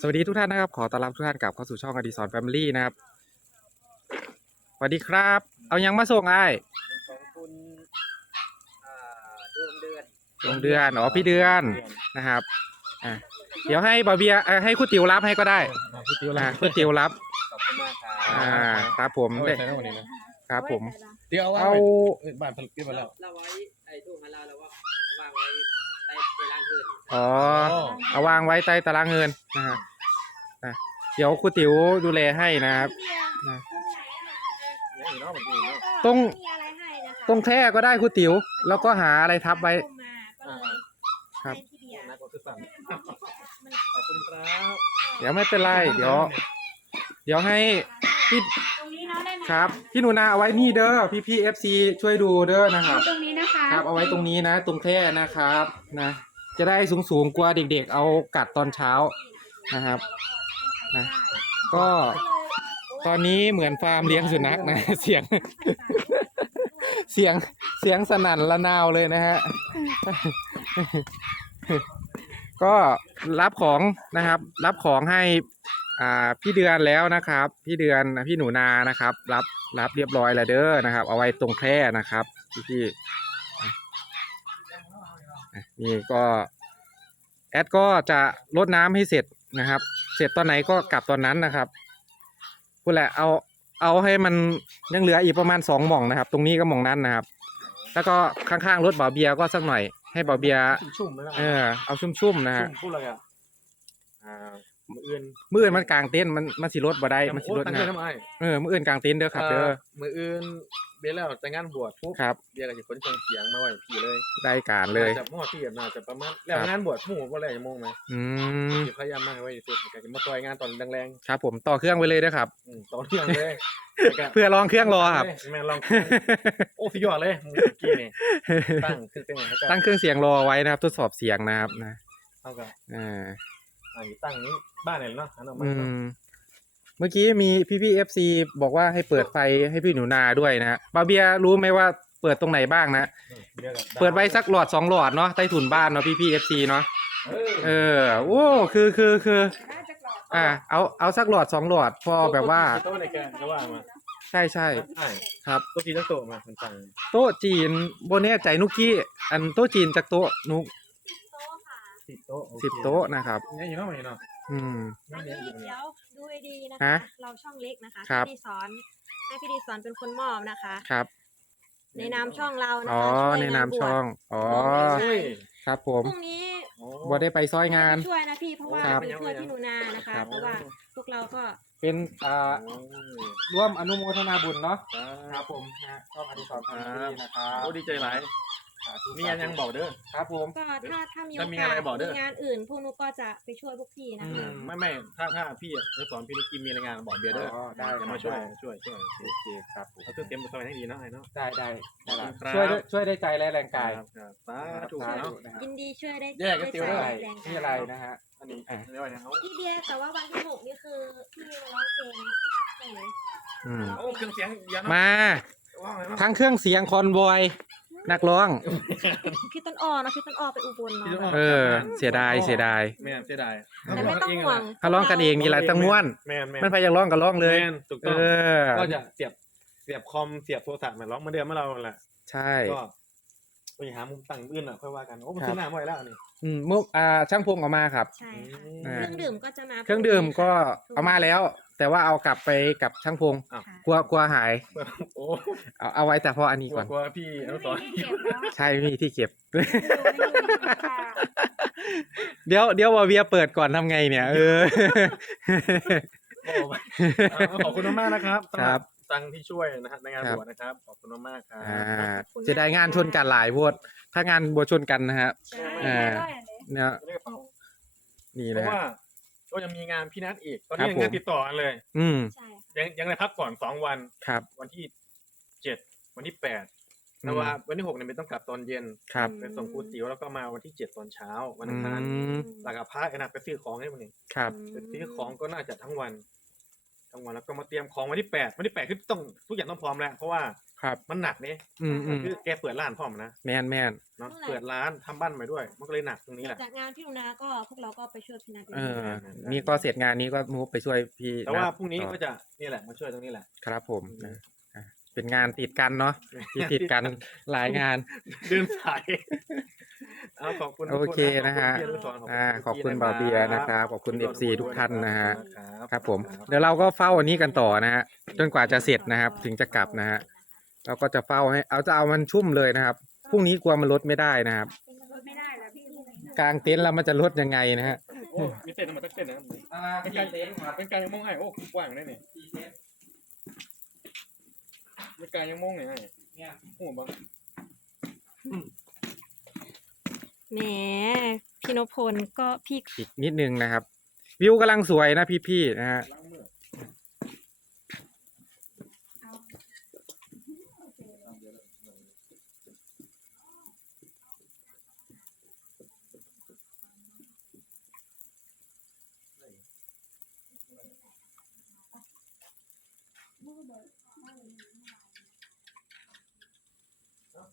สวัสดีทุกท่านนะครับ ขอต้อนรับทุกท่านกลับเข้าสู่ช่องอดีศรแฟมิลี่นะครับสวัสดีครับ เอายังมาส่งไอ้ายของคุณอ่าดวงเดือนดวงเดือนอ๋อพี่เดือนนะครับอะเดี๋ยวให้บาเบียเอ่อให้คุณติ๋วรับให้ก็ได้พี่ติวอะละคุณติ๋วรับขอบคุณมากครับอ่าครับผมเอาไปได้ใช้ทั้งวันนี้นะครับผม เดี๋ยวเอาเอาไว้บ้านผลิตขึ้นมาแล้ว เราไว้ไอ้ตู้ของเราแล้วว่า อ๋อ เอาวางไว้ใต้ตารางเงินนะฮะอะเดี๋ยวคุณติ๋วดูแลให้นะครับเนี่ยอยู่เนาะเหมือนกันเนาะตรงมีอะไรให้นะคะตรงแคร่ก็ได้คุณติ๋ว แล้วก็หาอะไรทับไว้มาก็เลยครับให้พี่เบียร์นักก็คือสั่งขอบคุณครับเดี๋ยวไม่เป็นไร เดี๋ยว เดี๋ยวให้พี่ตรงนี้เนาะได้ไหมครับ พี่หนูนาเอาไว้นี่เด้อ พี่พี่เอฟซีช่วยดูเด้อนะครับ ตรงนี้นะคะ ครับ เอาไว้ตรงนี้นะ ตรงแคร่นะครับ นะ จะได้สูงๆกลัวเด็กๆ เอากัดตอนเช้านะครับนะก็ตอนนี้เหมือนฟาร์มเลี้ยงสุนัขนะ เสียง เสียงเสียงสนั่นระนาวเลยนะฮะก็รับของนะครับ รับของให้อ่าพี่เดือนแล้วนะครับ พี่เดือนพี่หนูนานะครับ รับรับเรียบร้อยแล้วเด้อนะครับ เอาไว้ตรงแคร่นะครับพี่ นี่ก็แอดก็จะลดน้ำให้เสร็จนะครับ เสร็จตอนไหนก็กลับตอนนั้นนะครับพูดแหละเอาเอาให้มันยังเหลืออีกประมาณสองหม่องนะครับ ตรงนี้ก็หม่องนั้นนะครับ แล้วก็ข้างๆรถบ่อเบียร์ก็สักหน่อยให้บ่อเบียร์ชุ่มๆไหมล่ะเออเอาชุ่มๆนะฮะชุ่มพูดอะไรอะอ่า มืออื่นมืออื่นมันกลางเต็นท์มันมันสิรถบ่ได้มันสิรถตั้งนะใจทำไมเออมืออื่นกลางเต็นท์เด้อครับเด้อมืออื่นเบี้ยแล้วแต่งงานบวชปุ๊บครับ เบี้ยก็จะขนเครื่องเสียงมาไว้พี่เลยได้การเลย จะมอดที่น่าจะประมาณแล้วงานบวชหมู่ว่าอะไรจะมงไหมอืมพยายามมาให้ไว้ที่สุดก็จะมาซอยงานตอนแรงครับ ผมต่อเครื่องไว้เลยเด้อครับ ๆอืมตอนเที่ยงเลยเพื่อลองเครื่องรอครับ แม่ลองเครื่องโอ้สุดยอดเลยเมื่อกี้นี่ตั้งคือเป็นไงเขาจะตั้งเครื่องเสียงรอไว้นะครับ ทดสอบเสียงนะครับนะเท่ากับอ่า อ่าอยู่ตั้งนี้บ้านไหนเนาะอันนั้นอืมาเนาะม เมื่อกี้มีพี่พี่เอฟซีบอกว่าให้เปิดไฟให้พี่หนูนาด้วยนะฮะบาเบียรู้ไหมว่าเปิดตรงไหนบ้างนะเดี๋ยวก่อนเปิดไว้สักหลอดสองหลอดเนาะใต้ถุนบ้านเนาะพี่พี่เอฟซีเนาะ เออเออ โอ้ คือคือคือ น่าจะกรอบอ่า เอา เอาสักหลอดสองหลอดพอแบบว่า โต๊ะในแกนก็ว่ามาใช่ใช่ใช่ครับ โต๊ะจีนตั้งโต๊ะมามันตั้งโต๊ะจีนโบเน่ใจนุกกี้ อันโต๊ะจีนจากโต๊ะนุกโต๊ะค่ะ สิบโต๊ะโอเคสิบโต๊ะนะครับ เนี่ยอยู่เนาะมันอยู่เนาะอืม อันนี้เดี๋ยวดูให้ดีนะฮะคะ เราช่องเล็กนะคะครับ พี่ดีสอนให้พี่ดีสอนเป็นคนมอบนะคะ ครับ ในนามช่องเรานะอ๋อ คะช่วยในนามบวช ช่อง อ๋อใช่เฮ้ยครับผมพรุ่งนี้โอ้บ่ได้ไปซ้อยงาน ช่วยนะพี่เพราะว่าครับ เป็นช่วยพี่หนูนานะคะครับเพราะว่าพวกเราก็เป็นอ่าโอ้ร่วมอนุโมทนาบุญเนาะ คครัรับบผมนะช่องอดิศรแฟมิลี่นะครับ โอ้ดีใจหลายสาธุ มีอันยังบอกเด้อครับผม ก็ถ้าถ้ามีโอถ้ามีกาสอะไรบอกเด้อ มีงานอื่น พวกหนูก็จะไปช่วยพวกพี่นะอืคะม ไม่ไม่ถ้าถ้าพี่จะสอนพี่ลูกกิมมีรายงานบอกเบียร์เด้ออ๋อได้จะมาช่วยช่วยช่วยโอเคครับผมเอาเครื่องเต็มมาซอยให้ดีเนาะไอ้เนาะ ได้ได้ได้ละครับ ช่วยด้วยช่วยได้ใจและแรงกาย ครับครับสาธุสาเนาะธุนะฮะยินดีช่วยได้แยกกันได้ติวใจได้แรงกายนี่อะไรนะฮะ อันนี้อะ เรียกว่าไงเขาพี่เบียร์แต่ว่าวันที่หกนี่คือพี่มาร้องเพลงใช่ไหม อืม โอ้เครื่องเสียงเยอะเนาะมา ว่างเลยเนาะทั้งเครื่องเสียงคอนบอย นักร้อง พี่ต้นอ้อเนอะพี่ต้นอ้อไปอุบลเนาะเออ เสียดายเสียดาย แม่นเสียดายแต่ไม่ต้องห่วงถ้าร้องกันเองมีหลายตั้งม้วน แม่นแม่นมันพยายามร้องก็ร้องเลย แม่นถูกเอต้องอ ก็จะเสียบเสียบคอมเสียบโทรศัพท์มาร้องเหมาเดิมเมื่อเราแหละใช่ ก็ ไปหามุมตั้งอื่นอะค่อยว่ากัน โอ้มันครับซื้อหน้าไว้แล้วนี่อืมมุกอ่าช่างพงออกมาครับ ใช่ค่ะอ่าเครื่องดื่มก็จะมาเครื่องดื่มก็เอามาแล้ว แต่ว่าเอากลับไปกับช่างพงค่ะกลัวกลัวหาย โอ้เอาเอาไว้แต่พออันนี้กลัก่วอน กลัวพี่อนุสรณ์ใช่ไม่มีที่เก็บ เดี๋ยวเดี๋ยววาเวียเปิดก่อนทำไงเนี่ย เออ โอ้ไปเอาขอบคุณมากๆนะครับสำห ครัรับบ ตังค์ที่ช่วยนะฮะในงานครับบวชนะครับ ขอบคุณมากๆครับอ่าจะได้งานชนกันหลายพวดถ้างานบัวชนกันนะฮะใช่อ่าเนี่ยนี่เพนะราะฮะ ว่าก็ยังมีงานพี่นัทอีก ตอนครับนี้ยังผม งานติดต่อกันเลย อืมใช่ค่ะ ยังยังได้พักก่อนสองวัน ครับวันที่เจ็ดวันที่แปดอืมแต่ว่าวันที่หกเนี่ยไม่ต้องกลับตอนเย็นครับไปส่งครูติ๋วแล้วก็มาวันที่เจ็ดตอนเช้า วันอือังคารมหลังกับพระไอ้นักไปซื้อของให้มันนี่ครับ ไปซื้อของก็น่าจะทั้งวัน กลางวันแล้วก็มาเตรียมของวันที่แปดวันที่แปดคือต้องทุกอย่างต้องพร้อมแล้ว เพราะว่าครับ มันหนักเนี่ยอืมอืมคือแกเปิดร้านพร้อมนะแมนแมนเนาะเปิดร้านทำบ้านใหม่ด้วย มันก็เลยหนักตรงนี้แหละ จากงานพี่หนูนาก็พวกเราก็ไปช่วยพี่นาเออ นี่ก็เสร็จงานนี้ก็มูฟไปช่วยพี่แต่ว่านัทพรุ่งนี้ต่อก็จะนี่แหละมาช่วยตรงนี้แหละ ครับผมนะอะ เป็นงานติดกันเนาะที่ติดกันหลายงาน เดินสายเอาขอบคุณทุกโอเคนะฮะขอบคุณพี่อนุสรณ์อ่าขอบคุณพี่บ่าวเบียร์นะครับขอบคุณที่ FC ร่วมทุกท่านนะฮะครับครับผมเดี๋ยวเราก็เฝ้าอันนี้กันต่อนะฮะจนกว่าจะเสร็จนะครับ ถึงจะกลับนะฮะเราก็จะเฝ้าให้เอาจะเอามันชุ่มเลยนะครับพรุ่งนี้กลัวมันลดไม่ได้นะครับลดไม่ได้แล้วพี่กลางเต็นท์แล้วมันจะลดยังไงนะฮะโอ้มีเต้นมาตั้งเต้นนะเป็นการเป็นการยังมองให้โอ้กว้างได้นี่เป็นการยังมองไงให้เนี่ยโอ้บ้างแหมพี่นพพลก็พี่ อีกนิดนึงนะครับ วิวกำลังสวยนะพี่ๆนะฮะล้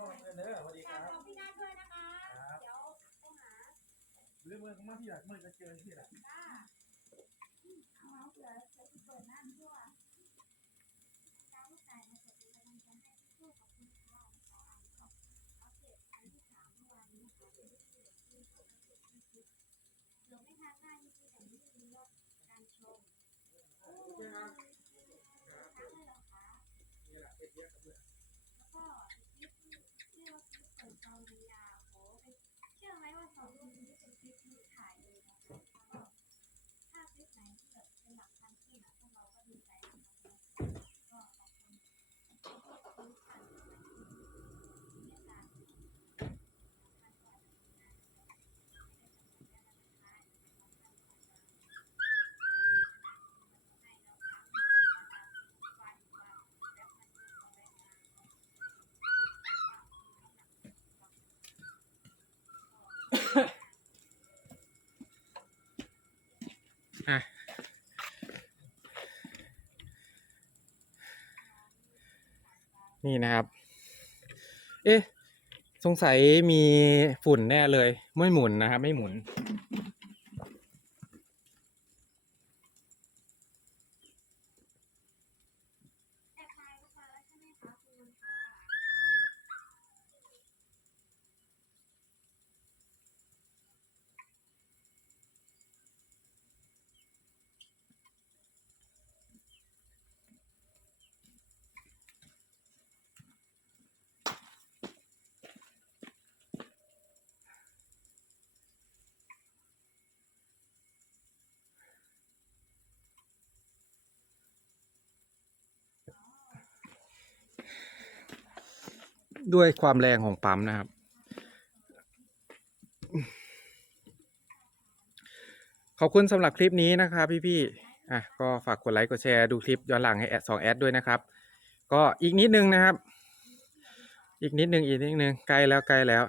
นะคะพี่พ่อเงินเด้อสวัสดีคการัรบ ของพี่นาด้วยนะคะเดี๋ยวไปหาเรื่องเมื่อมาที่อยากเมื่อจะเจอที่ไหนจ้าเอาเอาเผื่อจะเปิดน้ำด้วยจ้าลูกไก่มาเปิดกำลังจะให้ผู้ขอบคุณค่ะขออ่านขอบอัปเดตอันที่สามเมื่อวานนี้นะคะเป็นที่ที่ที่ที่ที่ที่เดี๋ยวไม่ทานได้นี่คือแต่ไม่มียอดการชมโอ้ยทั้งเลยเหรอคะแล้วก็คลิปที่ที่ว่าคลิป เปิดตอนเวลาโหเป็นเชื่อไหมว่าสองรูปนี้เป็นคลิปที่ถ่ายเลยนะคะก็ถ้าคลิปไหนที่แบบเป็นหลักพันที่นะพวกเราก็ดีใจนะคะก็ขอบคุณทุกท่านที่ติดตาม อะ นี่นะครับ เอ๊ะ สงสัยมีฝุ่นแน่เลย ไม่หมุนนะครับ ไม่หมุน แอบถ่ายรูปมาแล้วใช่ไหมคะคุณคะ ด้วยความแรงของปั๊มนะครับ ขอบคุณสำหรับคลิปนี้นะครับพี่ๆอะก็ฝากกดไลค์กดแชร์ดูคลิปย้อนหลังให้แอดสองแอดด้วยนะครับ ก็อีกนิดนึงนะครับ อีกนิดนึงอีกนิดนึงใกล้แล้วใกล้แล้ว